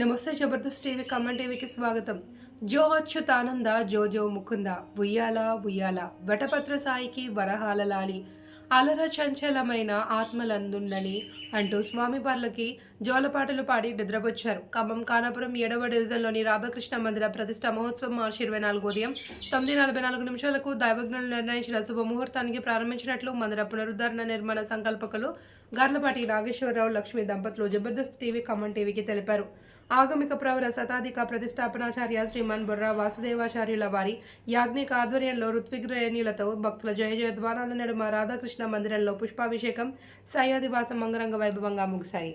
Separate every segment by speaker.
Speaker 1: నమస్తే Jabardasth TV comment టీవీకి స్వాగతం. జో అచ్యుతానంద జో జో ముకుంద ఉయ్యాల ఉయ్యాల వటపత్ర సాయికి వరహాల లాలి అలర చంచలమైన ఆత్మలందుండని అంటూ స్వామి పర్లకి జోలపాటలు పాడి నిద్రపుచ్చారు. ఖమ్మం కానాపురం ఏడవ డివిజన్లోని రాధాకృష్ణ మందిర ప్రతిష్ట మహోత్సవం మార్చి ఇరవై నాలుగు ఉదయం తొమ్మిది నలభై నాలుగు నిమిషాలకు దైవజ్ఞులు నిర్ణయించిన శుభముహూర్తానికి ప్రారంభించినట్లు మందిర పునరుద్ధరణ నిర్మాణ సంకల్పకులు గార్లపాటి నాగేశ్వరరావు లక్ష్మి దంపతులు జబర్దస్త్ టీవీ ఖమ్మం టీవీకి తెలిపారు. ఆగమిక ప్రవర శతాధిక ప్రతిష్టాపనాచార్య శ్రీమాన్ బుర్రా వాసుదేవాచార్యుల వారి యాజ్ఞిక ఆధ్వర్యంలో ఋత్విగ్రేణులతో భక్తుల జయ జయధ్వానాల నడుమ రాధాకృష్ణ మందిరంలో పుష్పాభిషేకం సయ్యాదివాసం అంగరంగ వైభవంగా ముగిశాయి.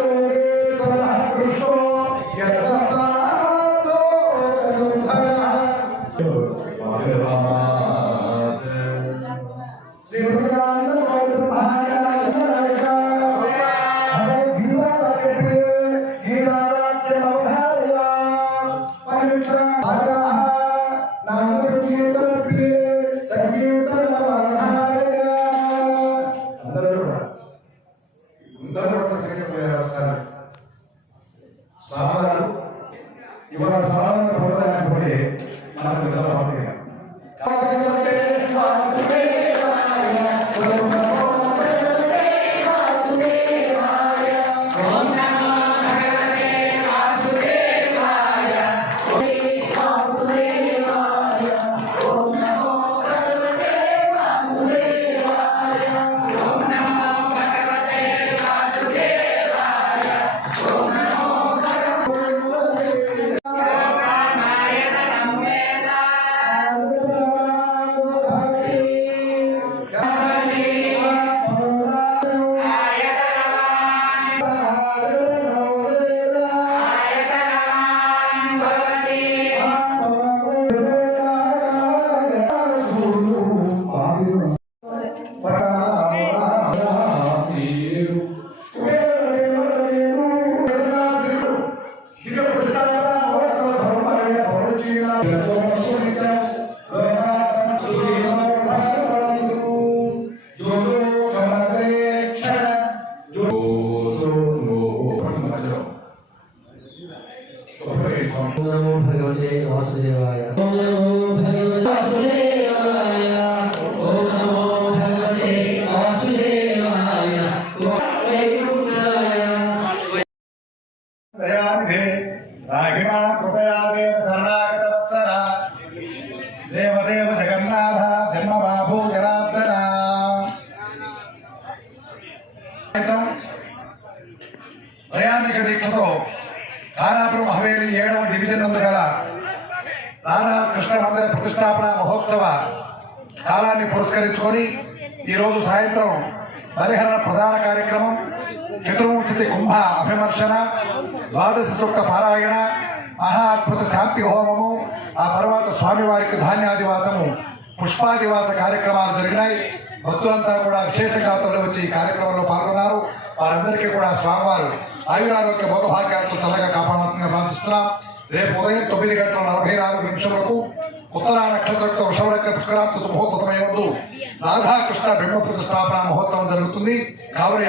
Speaker 1: జగన్నాథ ధర్మబాబు జనార్దన ప్రయాణిక దీక్షతో కారాపురం హవేలి ఏడవ డివిజన్ నందు గల రాధా కృష్ణ మందిర ప్రతిష్టాపన మహోత్సవ కాలాన్ని పురస్కరించుకొని ఈరోజు సాయంత్రం పరిహరణ ప్రధాన కార్యక్రమం చతుర్ముఖి కుంభ అభిమర్శన ద్వాదశ సూక్త పారాయణ మహా అద్భుత శాంతి హోమము ఆ తర్వాత స్వామివారికి ధాన్యాదివాసము పుష్పాదివాస కార్యక్రమాలు జరిగినాయి. భక్తులంతా కూడా విశేషంగా తరలి వచ్చి ఈ కార్యక్రమంలో పాల్గొన్నారు. వారందరికీ కూడా స్వామివారు ఆయురారోగ్య భోగభాగ్యాలతో చల్లగా కాపాడాలని ప్రార్థిస్తున్నాం. రేపు ఉదయం తొమ్మిది గంటల నలభై నాలుగు నిమిషములకు ఉత్తర నక్షత్రంతో వృషభరగ్న పుష్కరాత్మ శుభోత్తమై ముందు రాధాకృష్ణ బ్రహ్మ ప్రతిష్టాపన మహోత్సవం జరుగుతుంది. కావలి